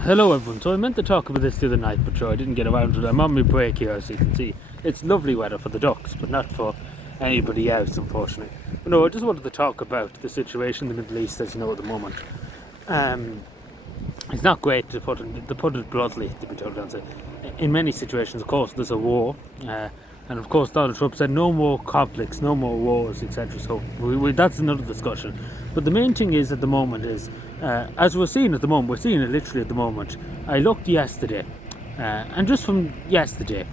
Hello everyone, so I meant to talk about this the other night, but sure I didn't get around to it. I'm on my break here, as you can see. It's lovely weather for the ducks, but not for anybody else, unfortunately. But no, I just wanted to talk about the situation in the Middle East, as you know, at the moment. Um, it's not great to put it bluntly, to be totally honest. In many situations, of course, there's a war, and of course, Donald Trump said no more conflicts, no more wars, etc. So that's another discussion. But the main thing is at the moment is, as we're seeing at the moment, we're seeing it literally at the moment. I looked yesterday, and just from yesterday,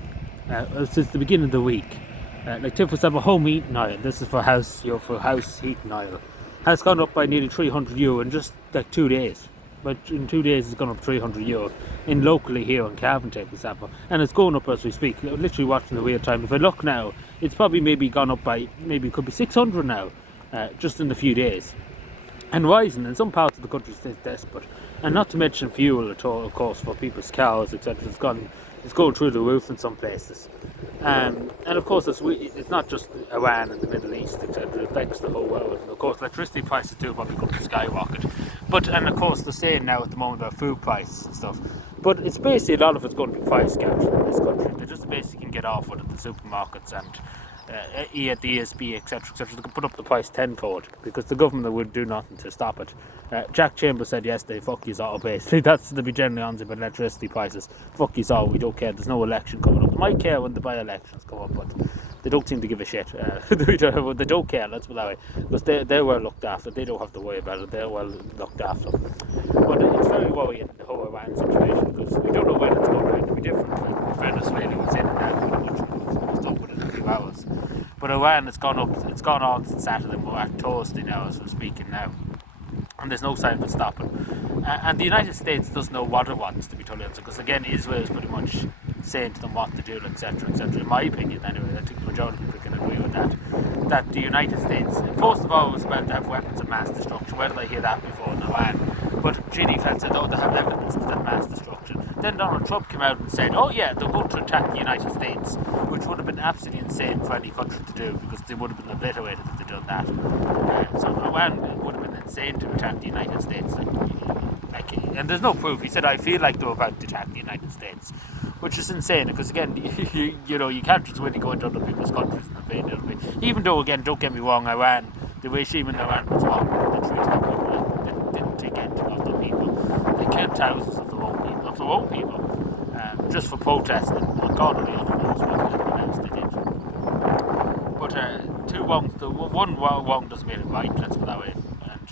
since the beginning of the week, like take for example, home heating oil. This is for house heating oil, has gone up by nearly €300 in just like 2 days. But in 2 days it's gone up €300 in locally here in Cavan, for example, and it's going up as we speak. Literally watching the real time. If I look now, it's probably maybe gone up by maybe it could be 600 now, just in a few days, and rising. In some parts of the country it's desperate, and not to mention fuel at all, of course, for people's cars, etc. It's going through the roof in some places. And of course, it's not just Iran and the Middle East, etc. It affects the whole world. And of course, electricity prices too probably going to skyrocket. And of course, they're saying now at the moment about food prices and stuff. But it's basically, a lot of it's going to be price gouging in this country. They just basically can get off with it at the supermarkets and at the ESB, etc., etc. They can put up the price tenfold because the government would do nothing to stop it. Jack Chambers said yesterday, "Fuck you all." Basically, that's to be generally honest about electricity prices. Fuck you all. We don't care. There's no election coming up. They might care when the by-elections come up, but they don't seem to give a shit. They don't care. Let's put it that way, because they're well looked after. They don't have to worry about it. They're well looked after. But it's very worrying, the whole Iran situation, because we don't know when it's going to be different. Like Venezuela was in and out, which was done within a few hours. But Iran, it's gone on since Saturday. We're at Thursday now as we're speaking now, and there's no sign of it stopping. And the United States doesn't know what it wants, to be totally honest, because again, Israel is pretty much saying to them what to do, etc., etc. In my opinion, anyway, I think the majority of people can agree with that. That the United States, first of all, was about to have weapons of mass destruction. Where did I hear that before in Iran? But Ginny felt said, oh, they have evidence of that mass destruction. Then Donald Trump came out and said, oh yeah, they're going to attack the United States, which would have been absolutely insane for any country to do, because they would have been obliterated if they'd done that. So Iran would have been insane to attack the United States. And there's no proof. He said, I feel like they were about to attack the United States, which is insane, because again, you can't just really go into other people's countries and invade them. Even though, again, don't get me wrong, Iran, the regime in Iran was wrong. They treated people, they didn't take anything of their people. They killed thousands of their own people, just for protesting. And God only knows what else they did. But two wrongs, one wrong doesn't make it right, let's put it that way. And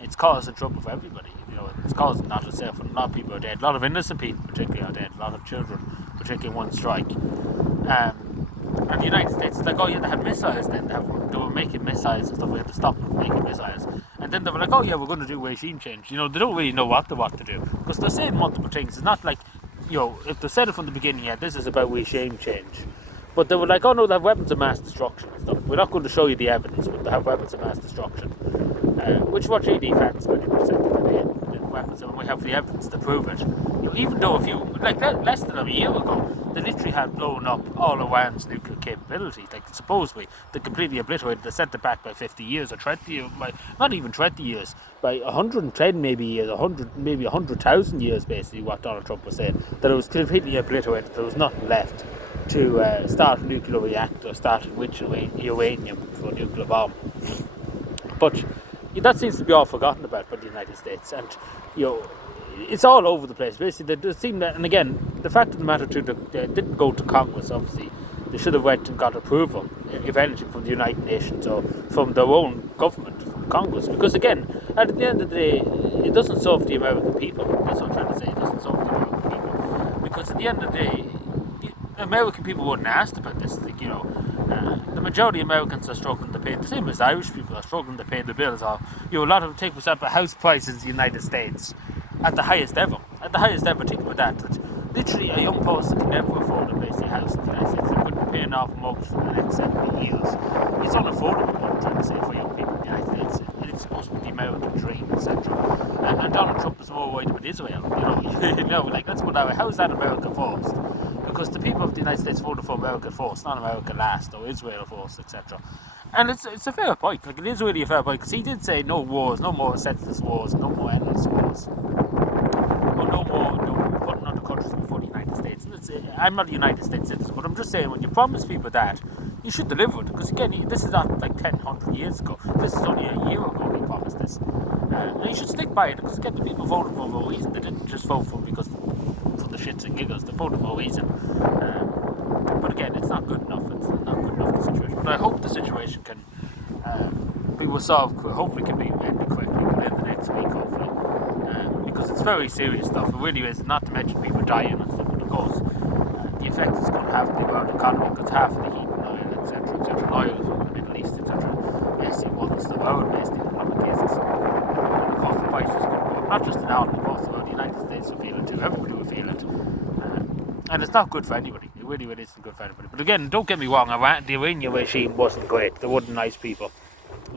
it's causing trouble for everybody. It's causing not itself, and a lot of people are dead. A lot of innocent people, particularly, are dead. A lot of children, particularly in one strike. And the United States is like, oh yeah, they had missiles then. They were making missiles and stuff. We had to stop them from making missiles. And then they were like, oh yeah, we're going to do regime change. They don't really know what to do, because they're saying multiple things. It's not like, if they said it from the beginning, yeah, this is about regime change. But they were like, oh no, they have weapons of mass destruction and stuff. We're not going to show you the evidence, but they have weapons of mass destruction. Which what GD fans pretty much said that they had weapons, and we have the evidence to prove it. Even though less than a year ago, they literally had blown up all Iran's nuclear capabilities. Like, supposedly, they completely obliterated. They sent it back by 50 years, or 20 years, not even 20 years, by 110 maybe years, 100, maybe 100,000 years, basically, what Donald Trump was saying. That it was completely obliterated, there was nothing left to start a nuclear reactor, start enriching uranium for a nuclear bomb. But that seems to be all forgotten about by the United States, and it's all over the place. Basically, they seem that, and again, the fact of the matter too, they didn't go to Congress. Obviously, they should have went and got approval, if anything, from the United Nations or from their own government, from Congress. Because again, at the end of the day, it doesn't serve the American people. That's what I'm trying to say. It doesn't serve the American people, because at the end of the day, American people weren't asked about this. The majority of Americans are struggling to pay, the same as Irish people are struggling to pay the bills. Or a lot of, take for example, house prices in the United States at the highest ever. Think about that. Literally, a young person can never afford a basic house in the United States. They couldn't be paying off a mortgage for the next 70 years. It's unaffordable, what I'm trying to say, for young people in the United States. It's supposed to be the American dream, etc. And Donald Trump is more worried about Israel. Let's put it that way. How is that America first? Because the people of the United States voted for America first, not America last, or Israel first, etc. And it's a fair point. It is really a fair point, because he did say no wars, no more senseless wars, no more endless wars, or no more I'm not a United States citizen, but I'm just saying, when you promise people that, you should deliver it. Because again, this is not like 10, 100 years ago. This is only a year ago we promised this. And you should stick by it, because again, the people voted for a reason. They didn't just vote for because for the shits and giggles. They voted for a reason. But again, it's not good enough. It's not good enough, the situation. But I hope the situation can be resolved. Hopefully, can be ended quickly within the next week. Hopefully, because it's very serious stuff. It really is. Not to mention people dying and stuff. But of course, the effect it's going to have on the world economy, because half of the heat and oil, etc., etc., oil from the Middle East, etc., basically runs the world, basically, in a lot of cases. And of course, the price is going to go up. Not just in Ireland, of course, the world. The United States will feel it too. Everybody will feel it. And it's not good for anybody. It really, really isn't good for anybody. But again, don't get me wrong, the Iranian regime wasn't great. They weren't nice people.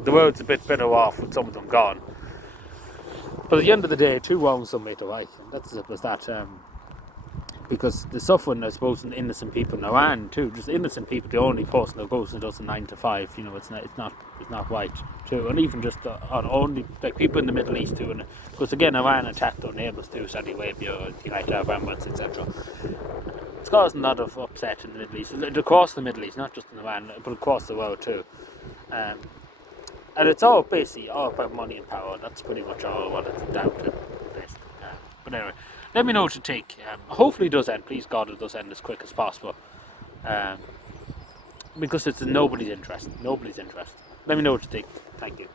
The world's a bit better off with some of them gone. But at the end of the day, two wrongs don't make a right. And that's as simple as that. Because the suffering, I suppose, in innocent people in Iran too, just innocent people, the only person that goes and does a 9 to 5, you know, it's not right too. And even just on only, like, people in the Middle East too, and because again, Iran attacked their neighbours too, Saudi Arabia, the United Arab Emirates, etc. It's causing a lot of upset in the Middle East, across the Middle East, not just in Iran, but across the world too. And it's all basically all about money and power. That's pretty much all what it's down to, basically. But anyway, let me know what you think. Hopefully it does end. Please God, it does end as quick as possible. Because it's in nobody's interest. Nobody's interest. Let me know what you think. Thank you.